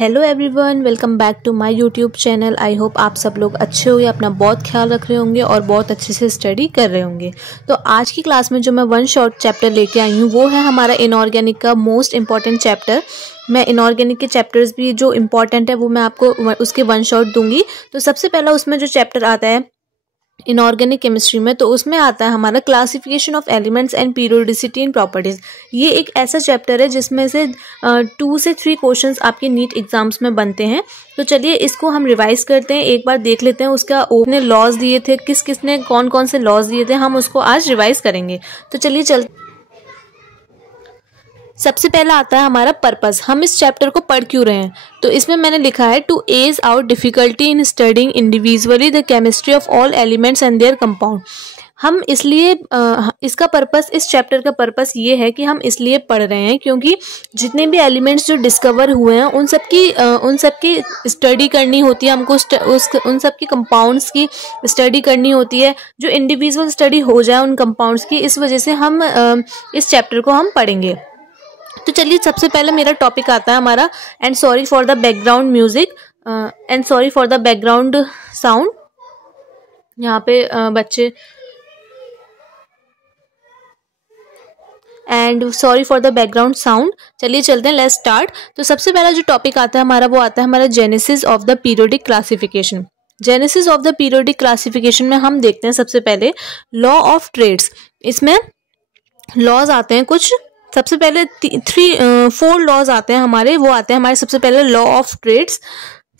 Hello everyone, welcome back to my YouTube channel. I hope आप सब लोग अच्छे होंगे, अपना बहुत ख्याल रख रहे होंगे और बहुत अच्छे से स्टडी कर रहे होंगे। तो आज की क्लास में जो मैं वन शॉर्ट चैप्टर लेके आई हूँ वो है हमारा इनऑर्गेनिक का मोस्ट इम्पॉर्टेंट चैप्टर। मैं इनऑर्गेनिक के चैप्टर्स भी जो इम्पॉर्टेंट है वो मैं आपको उसके वन शॉट दूंगी। तो सबसे पहला उसमें जो चैप्टर आता है इनऑर्गेनिक केमिस्ट्री में, तो उसमें आता है हमारा classification of elements and periodicity in properties. ये एक ऐसा चैप्टर है जिसमें से 2 से 3 क्वेश्चंस आपके नीट एग्जाम्स में बनते हैं। तो चलिए इसको हम रिवाइज करते हैं, एक बार देख लेते हैं उसका ओपने लॉज दिए थे, किसने कौन कौन से लॉज दिए थे, हम उसको आज रिवाइज करेंगे। तो चलिए सबसे पहला आता है हमारा पर्पस। हम इस चैप्टर को पढ़ क्यों रहे हैं, तो इसमें मैंने लिखा है to ease out difficulty in studying individually the chemistry of all elements and their compound. हम इसलिए इसका पर्पस, इस चैप्टर का पर्पस ये है कि हम इसलिए पढ़ रहे हैं क्योंकि जितने भी एलिमेंट्स जो डिस्कवर हुए हैं उन सब की स्टडी करनी होती है हमको, उन सब की कंपाउंड्स की स्टडी करनी होती है, जो इंडिविजुअल स्टडी हो जाए उन कंपाउंड्स की। इस वजह से हम इस चैप्टर को हम पढ़ेंगे। तो चलिए सबसे पहले मेरा टॉपिक आता है हमारा and sorry for the background music and sorry for the background sound. यहाँ पे बच्चे and sorry for the background sound. चलिए चलते हैं, लेट्स स्टार्ट। तो सबसे पहला जो टॉपिक आता है हमारा वो आता है हमारा genesis of the periodic classification. Genesis of the periodic classification में हम देखते हैं सबसे पहले लॉ ऑफ ट्रेड्स। इसमें लॉज आते हैं कुछ, सबसे पहले 4 लॉज आते हैं हमारे। वो आते हैं हमारे सबसे पहले law of triads,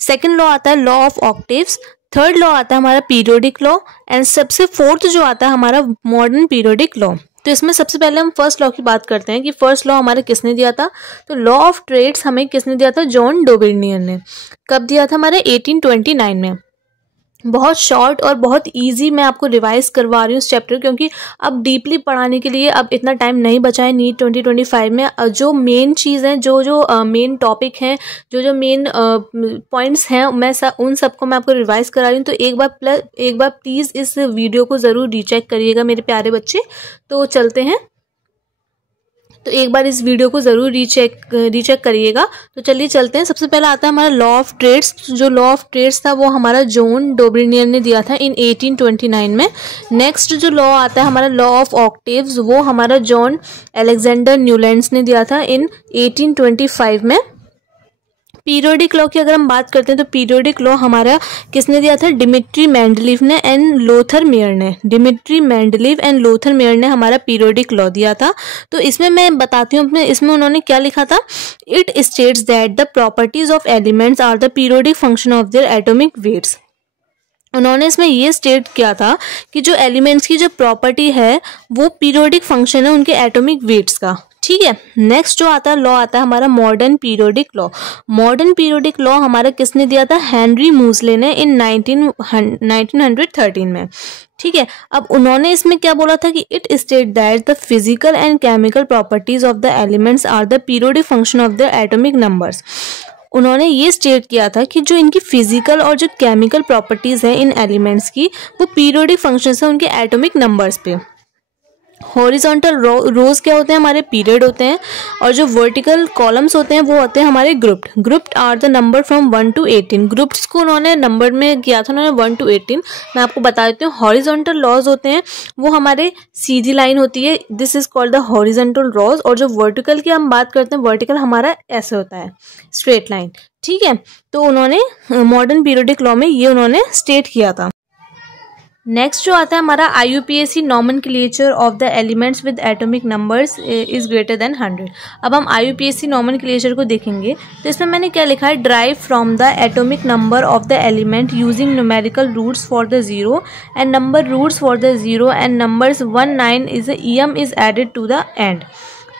second law आता है law of octaves, third law आता है हमारा पीरियोडिक लॉ एंड सबसे फोर्थ जो आता है हमारा मॉडर्न पीरियोडिक लॉ। तो इसमें सबसे पहले हम फर्स्ट लॉ की बात करते हैं कि फर्स्ट लॉ हमारा किसने दिया था। तो लॉ ऑफ ट्रेड्स हमें किसने दिया था, जॉन डोबिनियन ने। कब दिया था, हमारे 1829 में। बहुत शॉर्ट और बहुत इजी मैं आपको रिवाइज करवा रही हूँ इस चैप्टर, क्योंकि अब डीपली पढ़ाने के लिए अब इतना टाइम नहीं बचा है नीट 2025 में। जो मेन चीज़ है, जो मेन टॉपिक हैं, जो मेन पॉइंट्स हैं, मैं उन सबको मैं आपको रिवाइज करा रही हूँ। तो एक बार प्लीज़ इस वीडियो को ज़रूर रीचेक करिएगा मेरे प्यारे बच्चे। तो चलते हैं, तो एक बार इस वीडियो को ज़रूर रीचेक करिएगा। तो चलिए चलते हैं। सबसे पहला आता है हमारा लॉ ऑफ ट्रेड्स। जो लॉ ऑफ ट्रेड्स था वो हमारा जॉन डोबिनियन ने दिया था इन 1829 में। नेक्स्ट जो लॉ आता है हमारा लॉ ऑफ ऑक्टेव्स, वो हमारा जॉन अलेक्जेंडर न्यूलैंड्स ने दिया था इन 1825 में। पीरियोडिक लॉ की अगर हम बात करते हैं तो पीरियोडिक लॉ हमारा किसने दिया था, डिमिट्री मेंडलीव ने एंड लोथर मेयर ने। Dmitry Mendeleev and Lothar Meyer ने हमारा पीरियोडिक लॉ दिया था। तो इसमें मैं बताती हूँ अपने, इसमें उन्होंने क्या लिखा था, it states that the properties of elements are the periodic function of their atomic weights. उन्होंने इसमें ये स्टेट किया था कि जो एलिमेंट्स की जो प्रॉपर्टी है वो पीरियोडिक फंक्शन है उनके एटॉमिक वेट्स का। ठीक है। नेक्स्ट जो आता है लॉ आता है हमारा modern periodic law. Modern periodic law हमारा किसने दिया था, हेनरी मूसले ने इन 1913 में। ठीक है। अब उन्होंने इसमें क्या बोला था कि it state that the physical and chemical properties of the elements are the periodic function of the atomic numbers. उन्होंने ये स्टेट किया था कि जो इनकी फिजिकल और जो केमिकल प्रॉपर्टीज है इन एलिमेंट्स की, वो पीरियोडिक फंक्शन है उनके एटॉमिक नंबर्स पे। हॉरिजॉन्टल रोज क्या होते हैं, हमारे पीरियड होते हैं, और जो वर्टिकल कॉलम्स होते हैं वो होते हैं हमारे grouped. Grouped are the number from 1 to 18। Groups को उन्होंने नंबर में किया था, उन्होंने 1 to 18। मैं आपको बता देती हूँ, हॉरिजॉन्टल लॉज होते हैं वो हमारे सीधी लाइन होती है, this is called the horizontal laws. और जो वर्टिकल की हम बात करते हैं, वर्टिकल हमारा ऐसे होता है, स्ट्रेट लाइन। ठीक है। तो उन्होंने मॉडर्न पीरियोडिक लॉ में ये उन्होंने स्टेट किया था। नेक्स्ट जो आता है हमारा IUPAC nomenclature of the elements with atomic numbers is greater than 100। अब हम IUPAC नॉमेनक्लेचर को देखेंगे तो इसमें मैंने क्या लिखा है, derive from the atomic number of the element using numerical roots for the 0 and number roots for the 0 and numbers 1 9 is EM is added to the end.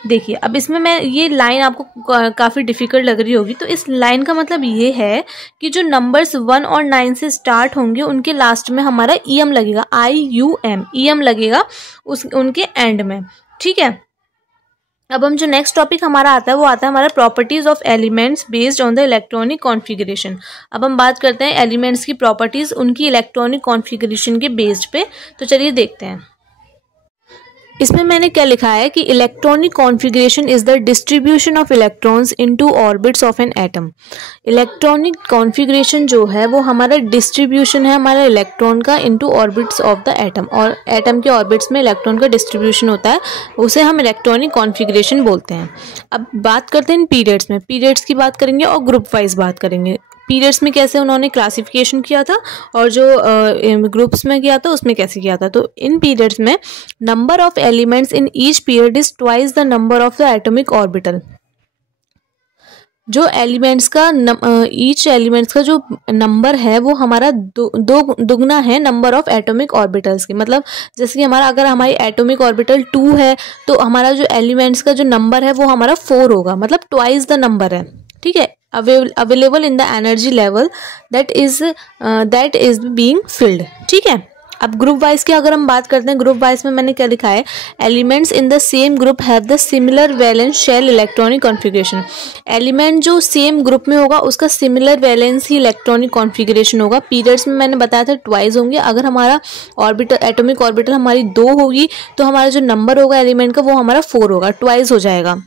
देखिए अब इसमें मैं ये लाइन आपको काफ़ी डिफिकल्ट लग रही होगी। तो इस लाइन का मतलब ये है कि जो नंबर्स 1 और 9 से स्टार्ट होंगे उनके लास्ट में हमारा EM लगेगा, IUM EM लगेगा उनके एंड में। ठीक है। अब हम जो नेक्स्ट टॉपिक हमारा आता है वो आता है हमारा properties of elements based on the electronic configuration. अब हम बात करते हैं एलिमेंट्स की प्रॉपर्टीज उनकी इलेक्ट्रॉनिक कॉन्फ़िगरेशन के बेस्ड पे। तो चलिए देखते हैं। इसमें मैंने क्या लिखा है कि electronic configuration is the distribution of electrons into orbits of an atom. Electronic configuration जो है वो हमारा डिस्ट्रीब्यूशन है हमारा इलेक्ट्रॉन का into orbits of the atom, और एटम के ऑर्बिट्स में इलेक्ट्रॉन का डिस्ट्रीब्यूशन होता है, उसे हम इलेक्ट्रॉनिक कॉन्फ़िगरेशन बोलते हैं। अब बात करते हैं पीरियड्स में, पीरियड्स की बात करेंगे और ग्रुप वाइज बात करेंगे। पीरियड्स में कैसे उन्होंने क्लासिफिकेशन किया था और जो ग्रुप्स में किया था उसमें कैसे किया था। तो इन पीरियड्स में number of elements in each period is twice the number of the atomic orbital. जो एलिमेंट्स का ईच एलिमेंट्स का जो नंबर है वो हमारा दुगना है नंबर ऑफ एटॉमिक ऑर्बिटल्स की। मतलब जैसे कि अगर हमारी एटॉमिक ऑर्बिटल 2 है तो हमारा जो एलिमेंट्स का जो नंबर है वो हमारा 4 होगा, मतलब ट्वाइस द नंबर है। ठीक है, available in the energy level that is being field. ठीक है, अब ग्रुप वाइज की अगर हम बात करते हैं, ग्रुप वाइज में मैंने क्या लिखा है, elements in the same group have the similar valence shell electronic configuration. Element जो सेम ग्रुप में होगा उसका सिमिलर वैलेंस ही इलेक्ट्रॉनिक कॉन्फ़िगरेशन होगा। पीरियड्स में मैंने बताया था ट्वाइस होंगे। अगर हमारा ऑर्बिटल एटॉमिक ऑर्बिटल हमारी 2 होगी तो हमारा जो नंबर होगा एलिमेंट का वो हमारा 4 होगा, ट्वाइस हो जाएगा।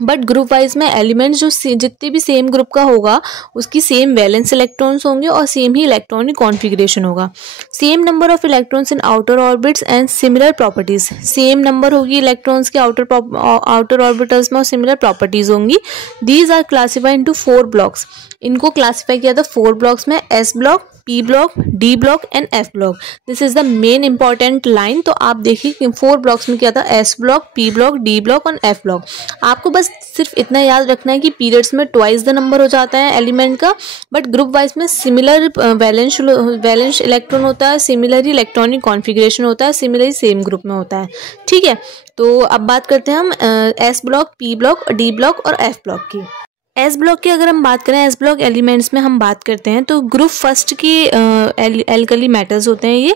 बट ग्रुप वाइज में एलिमेंट्स जो जितने भी सेम ग्रुप का होगा उसकी सेम वैलेंस इलेक्ट्रॉन्स होंगे और सेम ही इलेक्ट्रॉनिक कॉन्फ़िगरेशन होगा। Same number of electrons in outer orbits and similar properties, same number होगी इलेक्ट्रॉन्स के आउटर ऑर्बिटल्स में और सिमिलर प्रॉपर्टीज होंगी। These are classified into 4 blocks. इनको क्लासिफाई किया था 4 ब्लॉक्स में, s block, p block, d block and f block. This is the main important line. तो आप देखिए कि 4 ब्लॉक्स में क्या था, s block, p block, d block और एफ ब्लॉक। आपको बस सिर्फ इतना याद रखना है कि पीरियड्स में ट्वाइस द नंबर हो जाता है एलिमेंट का, बट ग्रुप वाइज में सिमिलर वैलेंस इलेक्ट्रॉन होता है, सिमिलर ही इलेक्ट्रॉनिक कॉन्फ़िगरेशन होता है, सिमिलर सेम ग्रुप में होता है। ठीक है, तो अब बात करते हैं हम S block, p block, d block और एफ ब्लॉक की। एस ब्लॉक की अगर हम बात करें, एस ब्लॉक एलिमेंट्स में हम बात करते हैं तो ग्रुप फर्स्ट की एल्कली मेटल्स होते हैं ये।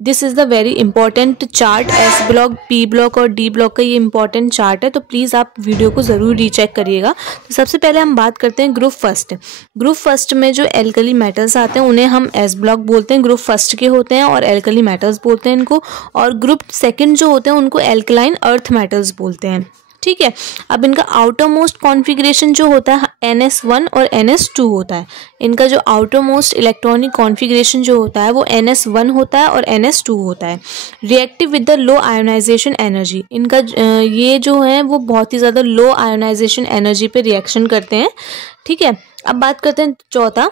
This is the very important chart. S block, p block और डी ब्लॉक का ये इंपॉर्टेंट चार्ट है, तो प्लीज़ आप वीडियो को ज़रूर रीचेक करिएगा। तो सबसे पहले हम बात करते हैं ग्रुप फर्स्ट। ग्रुप फर्स्ट में जो एल्कली मेटल्स आते हैं उन्हें हम एस ब्लॉक बोलते हैं, ग्रुप फर्स्ट के होते हैं और एल्कली मेटल्स बोलते हैं इनको। और ग्रुप सेकेंड जो होते हैं उनको एल्कलाइन अर्थ मेटल्स बोलते हैं। ठीक है, अब इनका आउटर मोस्ट कॉन्फ़िगरेशन जो होता है NS1 और NS2 होता है। इनका जो आउटर मोस्ट इलेक्ट्रॉनिक कॉन्फ़िगरेशन जो होता है वो NS1 होता है और NS2 होता है। Reactive with the low ionisation energy, इनका ये जो है वो बहुत ही ज़्यादा लो आयोनाइजेशन एनर्जी पे रिएक्शन करते हैं। ठीक है, अब बात करते हैं चौथा,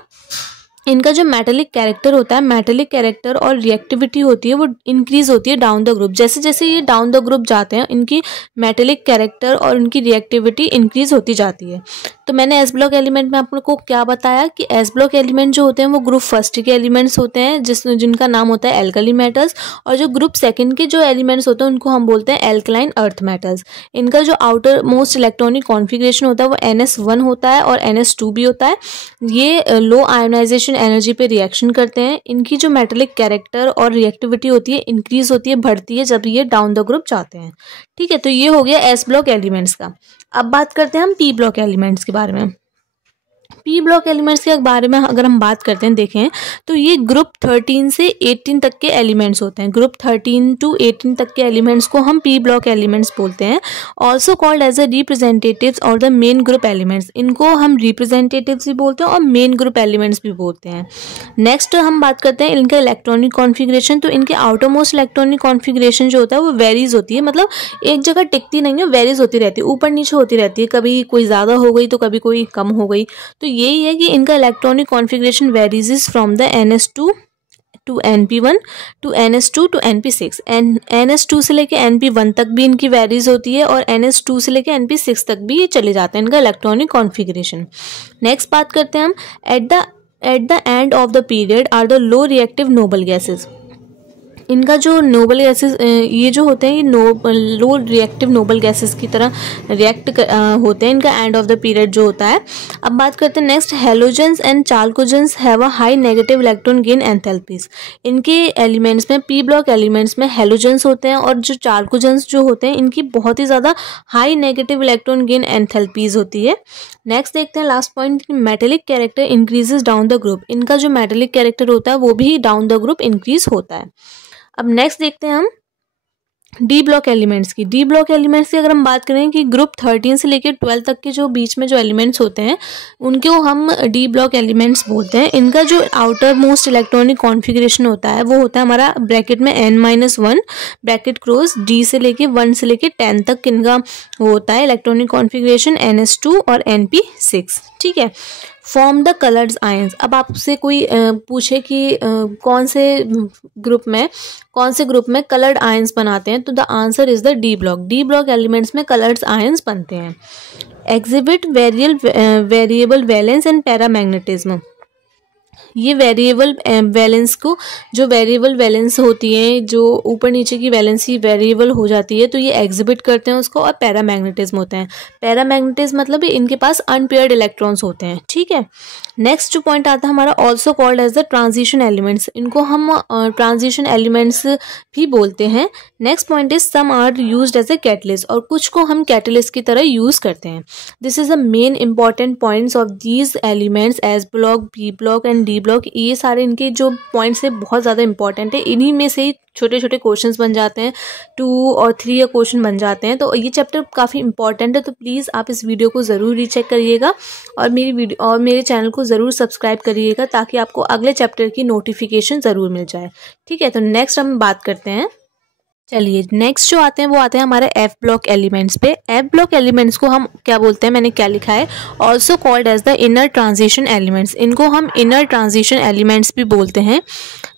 इनका जो मेटेलिक कैरेक्टर होता है, मेटेलिक कैरेक्टर और रिएक्टिविटी होती है वो इंक्रीज होती है डाउन द ग्रुप। जैसे जैसे ये डाउन द ग्रुप जाते हैं इनकी मेटेलिक कैरेक्टर और इनकी रिएक्टिविटी इंक्रीज होती जाती है। तो मैंने एस ब्लॉक एलिमेंट में आपको क्या बताया कि एस ब्लॉक एलिमेंट जो होते हैं वो ग्रुप फर्स्ट के एलिमेंट्स होते हैं जिनका नाम होता है एल्कली मेटल्स, और जो ग्रुप सेकंड के जो एलिमेंट्स होते हैं उनको हम बोलते हैं एल्कलाइन अर्थ मेटल्स। इनका जो आउटर मोस्ट इलेक्ट्रॉनिक कॉन्फ़िगरेशन होता है वो NS1 होता है और NS2 भी होता है। ये लो आयोनाइजेशन एनर्जी पे रिएक्शन करते हैं। इनकी जो मेटेलिक कैरेक्टर और रिएक्टिविटी होती है इंक्रीज होती है, बढ़ती है जब ये डाउन द ग्रुप जाते हैं। ठीक है, तो ये हो गया एस ब्लॉक एलिमेंट्स का। अब बात करते हैं हम पी ब्लॉक एलिमेंट्स के बारे में। पी ब्लॉक एलिमेंट्स के बारे में अगर हम बात करते हैं, देखें तो ये ग्रुप 13 से 18 तक के एलिमेंट्स होते हैं। ग्रुप 13 to 18 तक के एलिमेंट्स को हम पी ब्लॉक एलिमेंट्स बोलते हैं। Also called as a representatives और द मेन ग्रुप एलिमेंट्स, इनको हम रिप्रेजेंटेटिव्स भी बोलते हैं और मेन ग्रुप एलिमेंट्स भी बोलते हैं। नेक्स्ट हम बात करते हैं इनका इलेक्ट्रॉनिक कॉन्फ़िगरेशन। तो इनके आउटर मोस्ट इलेक्ट्रॉनिक कॉन्फ़िगरेशन जो होता है वो वेरीज होती है, मतलब एक जगह टिकती नहीं है, वेरीज होती रहती है, ऊपर नीचे होती रहती है, कभी कोई ज़्यादा हो गई तो कभी कोई कम हो गई। तो यही है कि इनका electronic configuration varies from the NS2 to NP1 to NS2 to NP6। NS2 से लेके NP1 तक भी इनकी वेरीज होती है और NS2 से लेके NP6 तक भी ये चले जाते हैं इनका इलेक्ट्रॉनिक कॉन्फ़िगरेशन। नेक्स्ट बात करते हैं हम at the end of the period are the low reactive noble gases. इनका जो नोबल गैसेस ये जो होते हैं ये लो रिएक्टिव नोबल गैसेस की तरह रिएक्ट होते हैं इनका एंड ऑफ द पीरियड जो होता है। अब बात करते हैं next, halogens and chalcogens have a high negative electron gain enthalpies. इनके एलिमेंट्स में, पी ब्लॉक एलिमेंट्स में हेलोजेंस होते हैं और जो चाल्कोजेंस जो होते हैं इनकी बहुत ही ज़्यादा high negative electron gain enthalpies होती है। नेक्स्ट देखते हैं last point, metallic character increases down the group. इनका जो मेटेलिक कैरेक्टर होता है वो भी डाउन द ग्रुप इंक्रीज होता है। अब नेक्स्ट देखते हैं हम डी ब्लॉक एलिमेंट्स की। डी ब्लॉक एलिमेंट्स की अगर हम बात करें कि ग्रुप 13 से लेकर 12 तक के जो बीच में जो एलिमेंट्स होते हैं उनको हम डी ब्लॉक एलिमेंट्स बोलते हैं। इनका जो आउटर मोस्ट इलेक्ट्रॉनिक कॉन्फ़िगरेशन होता है वो होता है हमारा ब्रैकेट में n-1 ब्रैकेट क्लोज डी से लेके 1 से लेके 10 तक इनका होता है इलेक्ट्रॉनिक कॉन्फ़िगरेशन ns2 और np6। ठीक है। Form the coloured ions. अब आपसे कोई पूछे कि कौन से ग्रुप में कलर्ड आयंस बनाते हैं, तो the answer is the D block. D block elements में कलर्ड आयंस बनते हैं। Exhibit variable valence and paramagnetism. ये वेरिएबल वैलेंस को, जो वेरिएबल वैलेंस होती है, जो ऊपर नीचे की वैलेंसी वेरिएबल हो जाती है, तो ये एग्जिबिट करते हैं उसको। और पैरामैग्नेटिज्म होते हैं। पैरामैग्नेटिज्म मतलब इनके पास अनपेयर्ड इलेक्ट्रॉन्स होते हैं। ठीक है। नेक्स्ट जो पॉइंट आता है हमारा also called as the transition elements. इनको हम ट्रांजिशन एलिमेंट्स भी बोलते हैं। Next point is some are used as a catalyst, और कुछ को हम कैटलिस्ट की तरह यूज करते हैं। This is the main important points of these elements s block, b block and d block. ये सारे इनके जो पॉइंट्स है बहुत ज़्यादा इंपॉर्टेंट है। इन्हीं में से ही छोटे छोटे क्वेश्चंस बन जाते हैं, 2 और 3 या क्वेश्चन बन जाते हैं। तो ये चैप्टर काफ़ी इंपॉर्टेंट है, तो प्लीज़ आप इस वीडियो को ज़रूर रीचेक करिएगा और मेरे चैनल को ज़रूर सब्सक्राइब करिएगा ताकि आपको अगले चैप्टर की नोटिफिकेशन ज़रूर मिल जाए। ठीक है। तो नेक्स्ट हम बात करते हैं। चलिए नेक्स्ट जो आते हैं वो आते हैं हमारे एफ ब्लॉक एलिमेंट्स पे। एफ ब्लॉक एलिमेंट्स को हम क्या बोलते हैं, मैंने क्या लिखा है, also called as the inner transition elements. इनको हम इनर ट्रांजिशन एलिमेंट्स भी बोलते हैं।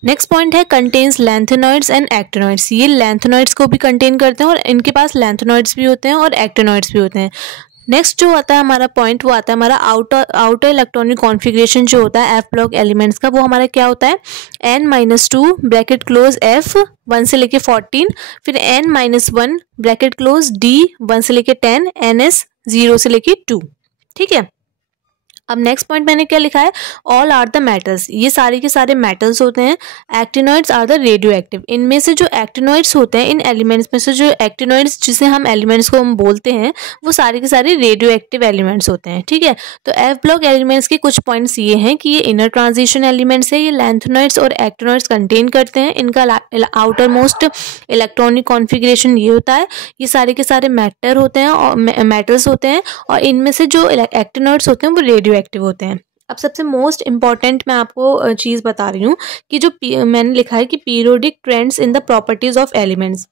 नेक्स्ट पॉइंट है कंटेन्स लैंथेनॉइड्स एंड एक्टिनॉइड्स। ये लैंथेनॉइड्स को भी कंटेन करते हैं और इनके पास लैंथेनॉइड्स भी होते हैं और एक्टिनॉइड्स भी होते हैं। नेक्स्ट जो आता है हमारा पॉइंट वो आता है हमारा आउटर इलेक्ट्रॉनिक कॉन्फ़िगरेशन जो होता है एफ ब्लॉक एलिमेंट्स का, वो हमारा क्या होता है n-2 ब्रैकेट क्लोज f 1 से लेके 14, फिर n-1 ब्रैकेट क्लोज d 1 से लेके 10, ns 0 से लेके 2। ठीक है। अब नेक्स्ट पॉइंट मैंने क्या लिखा है, ऑल आर द मेटल्स। ये सारे के सारे मेटल्स होते हैं। Actinoids are the radioactive. इनमें से जो एक्टिनॉइड्स होते हैं, इन एलिमेंट्स में से जो एक्टिनॉइड्स जिसे हम एलिमेंट्स को हम बोलते हैं, वो सारे के सारे रेडियो एक्टिव एलिमेंट्स होते हैं। ठीक है। तो एफ ब्लॉक एलिमेंट्स के कुछ पॉइंट्स ये हैं कि ये इनर ट्रांजिशन एलिमेंट्स है, ये लैंथेनॉइड्स और एक्टिनॉइड्स कंटेन करते हैं। इनका आउटर मोस्ट इलेक्ट्रॉनिक कॉन्फ़िगरेशन ये होता है। ये सारे के सारे मैटर होते हैं और मेटल्स होते हैं, और इनमें से जो एक्टिनॉइड्स होते हैं वो रेडियो एक्टिव होते हैं। अब सबसे मोस्ट इंपॉर्टेंट मैं आपको चीज़ बता रही हूँ कि जो मैंने लिखा है कि periodic trends in the properties of elements.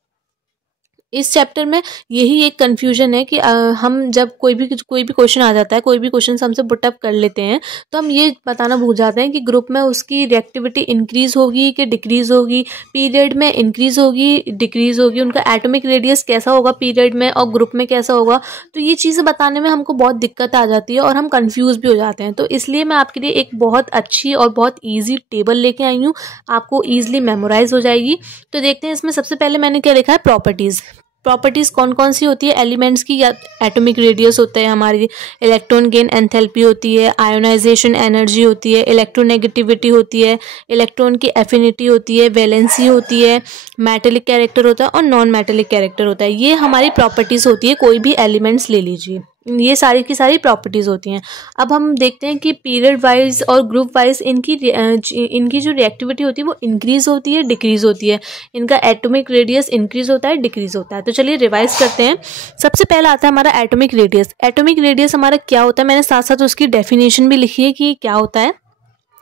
इस चैप्टर में यही एक कन्फ्यूजन है कि हम जब कोई भी क्वेश्चन आ जाता है, कोई भी क्वेश्चन हमसे पुटअप कर लेते हैं, तो हम ये बताना भूल जाते हैं कि ग्रुप में उसकी रिएक्टिविटी इंक्रीज होगी कि डिक्रीज होगी, पीरियड में इंक्रीज होगी डिक्रीज होगी, उनका एटॉमिक रेडियस कैसा होगा पीरियड में और ग्रुप में कैसा होगा। तो ये चीज़ें बताने में हमको बहुत दिक्कत आ जाती है और हम कन्फ्यूज़ भी हो जाते हैं। तो इसलिए मैं आपके लिए एक बहुत अच्छी और बहुत ईजी टेबल लेके आई हूँ, आपको ईजिली मेमोराइज हो जाएगी। तो देखते हैं इसमें सबसे पहले मैंने क्या लिखा है, प्रॉपर्टीज़। प्रॉपर्टीज़ कौन कौन सी होती है एलिमेंट्स की, या एटॉमिक रेडियस होता है हमारी, इलेक्ट्रॉन गेन एंथैल्पी होती है, आयोनाइजेशन एनर्जी होती है, इलेक्ट्रोनेगेटिविटी होती है, इलेक्ट्रॉन की एफिनिटी होती है, वैलेंसी होती है, मेटेलिक कैरेक्टर होता है और नॉन मेटेलिक कैरेक्टर होता है। ये हमारी प्रॉपर्टीज़ होती है। कोई भी एलिमेंट्स ले लीजिए, ये सारी की सारी प्रॉपर्टीज़ होती हैं। अब हम देखते हैं कि पीरियड वाइज और ग्रुप वाइज इनकी जो रिएक्टिविटी होती है वो इंक्रीज़ होती है डिक्रीज़ होती है, इनका एटॉमिक रेडियस इंक्रीज़ होता है डिक्रीज़ होता है। तो चलिए रिवाइज करते हैं। सबसे पहला आता है हमारा एटॉमिक रेडियस। एटॉमिक रेडियस हमारा क्या होता है, मैंने साथ साथ उसकी डेफिनेशन भी लिखी है कि क्या होता है,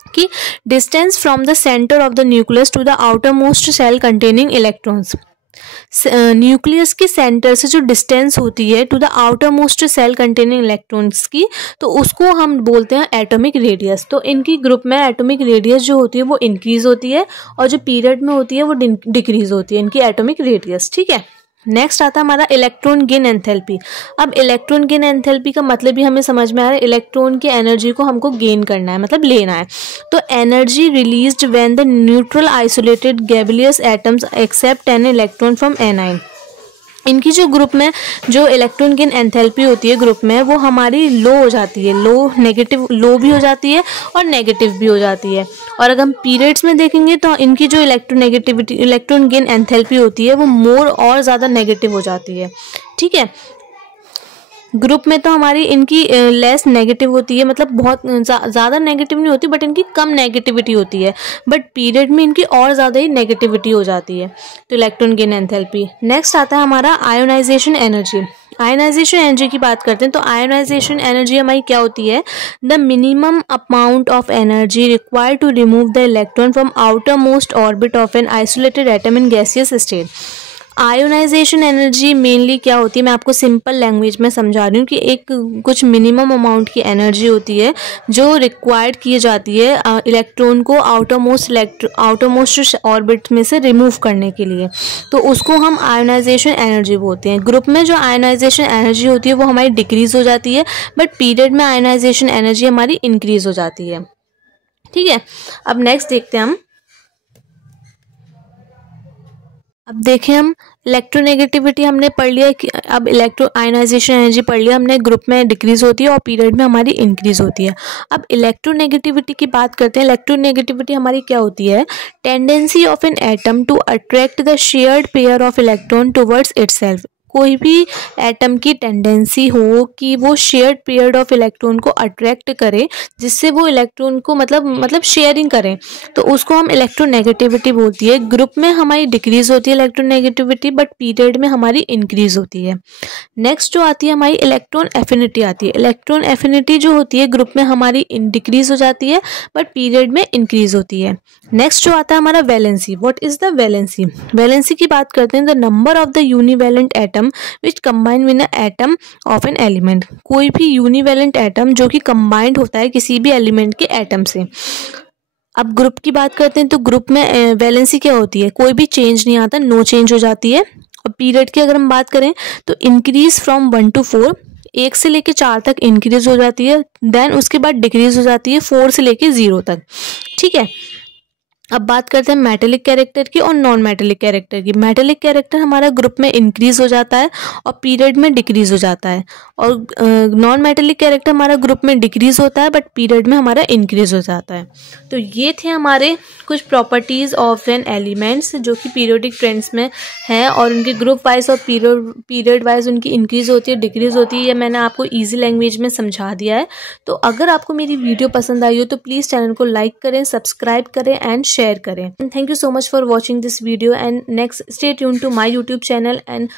कि distance from the centre of the nucleus to the outermost shell containing electrons. Nucleus के सेंटर से जो डिस्टेंस होती है to the outermost shell containing electrons की, तो उसको हम बोलते हैं एटॉमिक रेडियस। तो इनकी ग्रुप में एटॉमिक रेडियस जो होती है वो इंक्रीज होती है और जो पीरियड में होती है वो डिक्रीज होती है इनकी एटॉमिक रेडियस। ठीक है। नेक्स्ट आता है हमारा इलेक्ट्रॉन गेन एंथैल्पी। अब इलेक्ट्रॉन गेन एंथैल्पी का मतलब भी हमें समझ में आ रहा है, इलेक्ट्रॉन की एनर्जी को हमको गेन करना है, मतलब लेना है। तो energy released when the neutral isolated gaseous atoms accept an electron from anion. इनकी जो ग्रुप में जो इलेक्ट्रॉन गेन एंथैल्पी होती है ग्रुप में, वो हमारी लो हो जाती है, लो भी हो जाती है और नेगेटिव भी हो जाती है। और अगर हम पीरियड्स में देखेंगे तो इनकी जो इलेक्ट्रॉन गेन एंथैल्पी होती है वो मोर और ज़्यादा नेगेटिव हो जाती है। ठीक है। ग्रुप में तो हमारी इनकी लेस नेगेटिव होती है, मतलब बहुत ज़्यादा नेगेटिव नहीं होती, बट इनकी कम नेगेटिविटी होती है, बट पीरियड में इनकी और ज़्यादा ही नेगेटिविटी हो जाती है। तो इलेक्ट्रॉन गेन एंथैल्पी। नेक्स्ट आता है हमारा आयोनाइजेशन एनर्जी। आयोनाइजेशन एनर्जी की बात करते हैं तो आयोनाइजेशन एनर्जी हमारी क्या होती है, the minimum amount of energy required to remove the electron from outermost orbit of an isolated atom in gaseous state. Ionisation energy mainly क्या होती है, मैं आपको सिंपल लैंग्वेज में समझा रही हूँ कि एक कुछ मिनिमम अमाउंट की एनर्जी होती है जो रिक्वायर्ड की जाती है इलेक्ट्रॉन को आउटर मोस्ट ऑर्बिट में से रिमूव करने के लिए, तो उसको हम आयोनाइजेशन एनर्जी बोलते हैं। ग्रुप में जो आयोनाइजेशन एनर्जी होती है वो हमारी डिक्रीज हो जाती है, बट पीरियड में आयोनाइजेशन एनर्जी हमारी इंक्रीज हो जाती है। ठीक है, अब नेक्स्ट देखते हैं हम। अब देखें हम इलेक्ट्रोनेगेटिविटी हमने पढ़ लिया कि अब इलेक्ट्रो आयोनाइजेशन एनर्जी पढ़ लिया हमने, ग्रुप में डिक्रीज होती है और पीरियड में हमारी इंक्रीज होती है। अब इलेक्ट्रोनेगेटिविटी की बात करते हैं। इलेक्ट्रोनेगेटिविटी हमारी क्या होती है, tendency of an atom to attract the shared pair of electron towards itself. कोई भी एटम की टेंडेंसी हो कि वो शेयर्ड पेयर ऑफ इलेक्ट्रॉन को अट्रैक्ट करे, जिससे वो इलेक्ट्रॉन को मतलब शेयरिंग करें, तो उसको हम इलेक्ट्रोनेगेटिविटी बोलती है। ग्रुप में हमारी डिक्रीज होती है इलेक्ट्रोनेगेटिविटी, बट पीरियड में हमारी इंक्रीज होती है। नेक्स्ट जो आती है हमारी इलेक्ट्रॉन एफिनिटी आती है। इलेक्ट्रॉन एफिनिटी जो होती है ग्रुप में हमारी डिक्रीज हो जाती है, बट पीरियड में इंक्रीज होती है। नेक्स्ट जो आता है हमारा valency. What is the valency? Valency की बात करते हैं, the number of the univalent atom which combine with an atom of an element। कोई भी यूनिवैलेंट एटम जो कि कंबाइंड होता है किसी भी एलिमेंट के एटम से। अब ग्रुप की बात करते हैं तो ग्रुप में वैलेंसी क्या होती है, कोई भी चेंज नहीं आता, नो चेंज हो जाती है। और पीरियड की अगर हम बात करें तो इंक्रीज फ्रॉम 1 to 4, 1 से लेके 4 तक इंक्रीज हो जाती है, देन उसके बाद डिक्रीज हो जाती है 4 से लेके 0 तक। ठीक है, अब बात करते हैं मेटेलिक कैरेक्टर की और नॉन मेटेलिक कैरेक्टर की। मेटेलिक कैरेक्टर हमारा ग्रुप में इंक्रीज हो जाता है और पीरियड में डिक्रीज हो जाता है, और नॉन मेटेलिक कैरेक्टर हमारा ग्रुप में डिक्रीज होता है बट पीरियड में हमारा इंक्रीज हो जाता है। तो ये थे हमारे कुछ प्रॉपर्टीज ऑफ एन एलिमेंट्स जो कि पीरियोडिक ट्रेंड्स में है, और उनके ग्रुप वाइज और पीरियड वाइज उनकी इंक्रीज होती है, डिक्रीज होती है। ये मैंने आपको ईजी लैंग्वेज में समझा दिया है। तो अगर आपको मेरी वीडियो पसंद आई हो तो प्लीज़ चैनल को लाइक करें, सब्सक्राइब करें एंड शेयर करें। Thank you so much for watching this video, and next stay tuned to my YouTube channel and